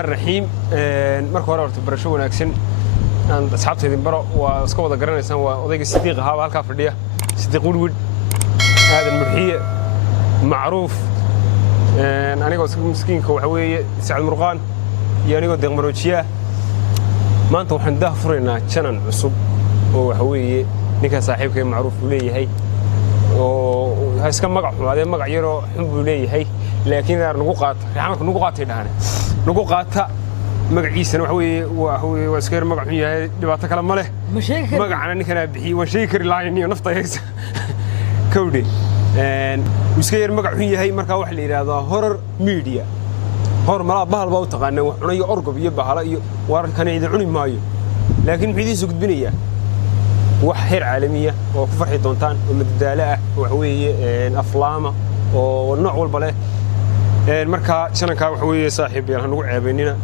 الرحمن الرحيم marka hore horta barasho wanaagsan aan asxaabteedin baro waa iska wada garanaysan waa odayga Sidiiq ahaa halka fadhiya Sidiiq Wulwid aadan murxiye macruuf anigoo miskiinka waxa weeye Saad Murqaan iyo anigoo deeq maroojiya maanta waxaan daa furaynaa channel cusub oo waxa weeye ninka saaxiibkay macruuf u leeyahay oo iska magac xumaadee magac yar oo xun buu leeyahay laakiin aar nagu qaata raxmadku nagu qaatay dhaana nagu qaata magaciisana waxa weeye waa iska yar magac xun yahay dhibaato kale ma leh magacana ninkana bixiyay waan sheegi kari lahayn iyo nafta haysa kowdhe iska yar magac xun yahay marka wax la yiraahdo horror media hor mala bahal baa u taqaanay wax cunayo orgob iyo bahala iyo wararkan idin cuni maayo laakiin midiisu gudbinaya wax heer caalamiya oo ku farxi doontaan oo madadaalo ah waxa weeye aflaama oo nooc walba leh marka channelka waxa weeye saaxiibayaan nagu ceebeynina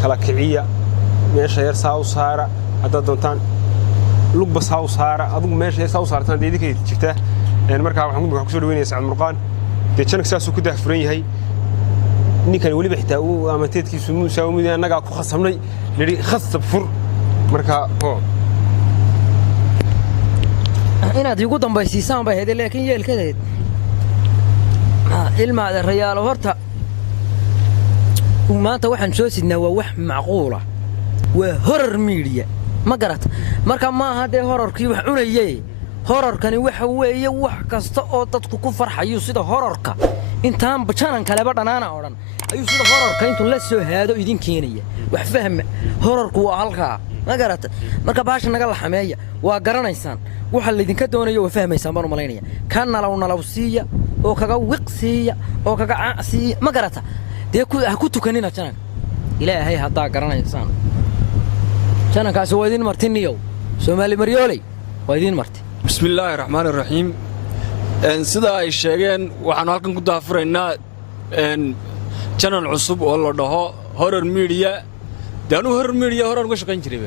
kala kiciya meesha yar saa u saara hadda doontaan lugba saa u saara adigu meesha yar saa u saartaan deedikay jirta marka waxaan ku soo dhaweynaa Saad Murqaan channelka saas uu ku daahfuran yahay ninkan waliba xitaa uu amateedkiisu Muuse Umid anaga ku khasamnay liri khasab fur marka inaad igu dambaysiisaan bay heeday laakiin yeelkadeed ilmaada rayaal horta maanta waxaan soo sidnaa waa wax macquul ah waa horror media ma garata marka ma aha de horrorkii wax cunayay horrorkani waxa weeye wax kasta oo dadku ku farxayo sida horrorka intaan channel kaleba dhanaana oo dhan ayuu sida horrorka intuu la soo haado idin keenaya wax fahma horrorku waa halka ma garata marka baasha naga la xameeya waa garanaysaan waxa la idinka doonayo waa fahmaysaan baan u malaynaya kan nalawsiya oo kaga wiqsiya oo kaga caasiya ma garata dee ku tukanina channel ilaahay hadaa garanaysaan channelkaas waa idin martiniyo Soomaali Maryooley waa idin marti bismillaahir rahmaanir rahiim sida ay sheegeen waxaan halkan ku daafuraynaa channel cusub oo la dhaho horror media daanu horror media horaan uga shaqayn jiray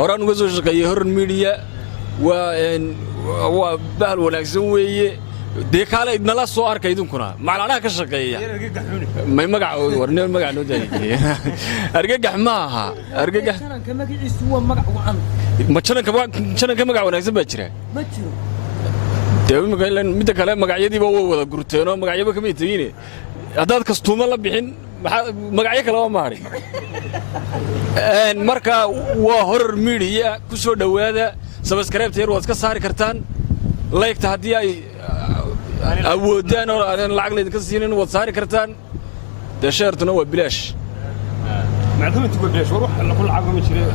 horaan uga soo shaqeeyay horror media waa bahal wanaagsan weeye dee kaale idnala soo arkay idinkuna macnaha ka shaqeeya may magac warnaa magac noo daayay argagax ma aha argagax channelka magaciisu waa magac wacan ma channelka magac wanaagsan baa jira ma jiro dee midda kale magacyadiiba way wada gurteeno magacyaba kama tagine haddaad kastuuma la bixin magacyo kale waa maari marka waa horror media ku soo dhawaada subscribe yar waad ka saari kartaan like haddii ay awoodaan oo aan lacag leedin ka siinin waad saari kartaan dee sheertuna waa bilaash معلومة تقول بلاش وروح نقول عقب من شيء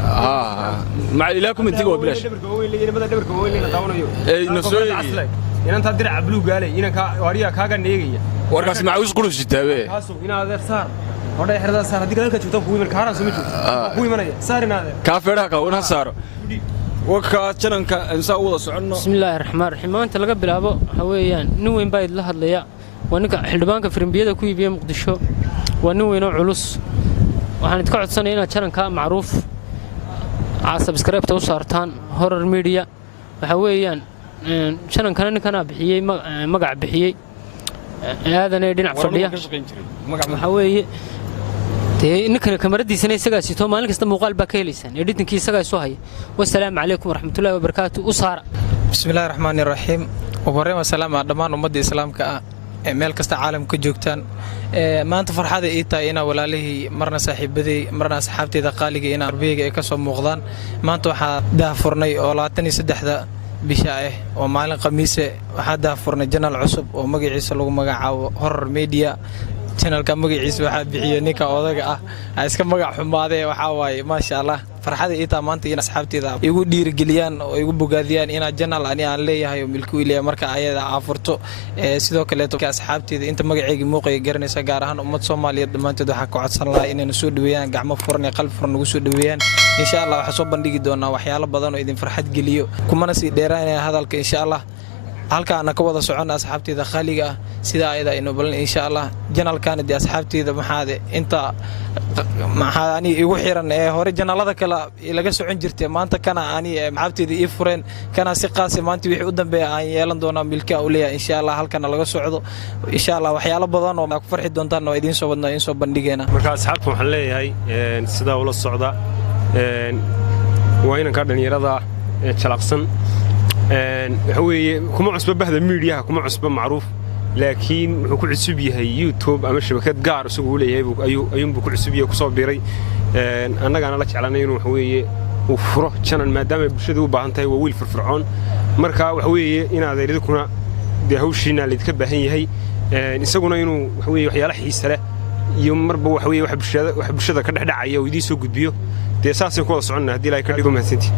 مع إلهكم أنتوا بلاش دبرك وين نطاونا يو نفسي أنت تدرع بلو قالي هنا كواريا كاغا نيجي وركاس معوز قروش تتابع هاسو هنا هذا صار وده يحرد صار هذيك لك شو تبغى من كهرباء سميتو بوي من صار هذا كافر كونه صار وكا جنك إنسان ولا سعنا بسم الله الرحمن الرحيم أنت لقى بلعبه هويان نوين بايد لها الليا وأنك حلبانك في رمبيدا كوي بيا مقدشو ونوين علوس waxaan idka codsanayaa inaad channelka macruuf subscribe to saartaan horror media waxa weeyaan channelkan ninkana bixiyay magac bixiyay aadanay dhinac fadhiya waxa weeye tee ninkana kamaradiisana isaga sito maalin kasta muuqaal baa ka helaysaan editingkii isaga soo hay wassalaamu calaykum waraxmatullaahi wabarakaatu usaara bismillaahir rahmaanir rahiim wabarakatuh salaam dhamaan ummadda islaamka ah meel kasta caalamka joogtaan maanta farxada ii tahay ina walaalihii marna saaxiibaday marna asxaabteeda qaaliga ina arbiyga ay ka soo muuqdaan maanta waxa daafurnay oo 23 bisha ah oo maalin khamiise waxa daafurnay channel cusub oo magaciisa lagu magacaabo horror media channelka magaciisa waxa bixiyo ninka odaga ah iska magac xumaadee waxa waaye ma sha Allah farxada ii tahay maanta ina asxaabteeda igu dhiirigeliyaan oo igu bogaadiyaan ina channel aan leeyahay oo milku ilaa marka ayada aafurto sidoo kale asxaabteeda inta magacayga muuqay garanaysa gaar ahaan ummad Soomaaliyeed dhamaantood waxa ka codsan lahaa inay soo dhaweeyaan gacmo furan iyo qalb furan ugu soo dhaweeyaan insha Allah waxa soo bandhigi doonaa waxyaalo badan oo idin farxad geliyo kumana si dheeraanay hadalka insha Allah halkaana ka wada soconna asxaabteeda qaaliga ah sidaa ayada aynu balan insha allah janalkaana dee asxaabteeda maxaade inta maxaa ani igu xiran ee hore janalada kale laga socon jirtay maanta kana ani asxaabteeda ii fureen kana si qaas maanta wixii u dambeeya aan yeelan doonaa milka u leeyahay insha allah halkana laga socdo insha allah waxyaalo badan oo ku farxi doontaan oo idiin soo wadnaa in soo bandhigeena marka asxaabta waxaan leeyahay sidaa ula socda waa inanka dhalinyarada jalaqsan waxa weeye kuma cusba bahda miidiyaha kuma cusba macruuf laakiin wuxuu ku cusub yahay YouTube ama shabakad gaar isagu u leeyahay ayuunbuu ku cusub yahay kusoo biiray annagana la jeclanay inuu waxa weeye uu furo channel maadaama bulshadu u baahan tahay waa wiil firfircoon marka waxa weeye inaad eridkuna dee hawshiina laydka baahan yahay isaguna inuu waxa weeye waxyaalo xiisa leh iyo marba waxa weeye wax bulshada ka dhexdhacaya oo idin soo gudbiyo dee saasay ku wada soconnaa haddii ilaahay ka dhigo mahadsantii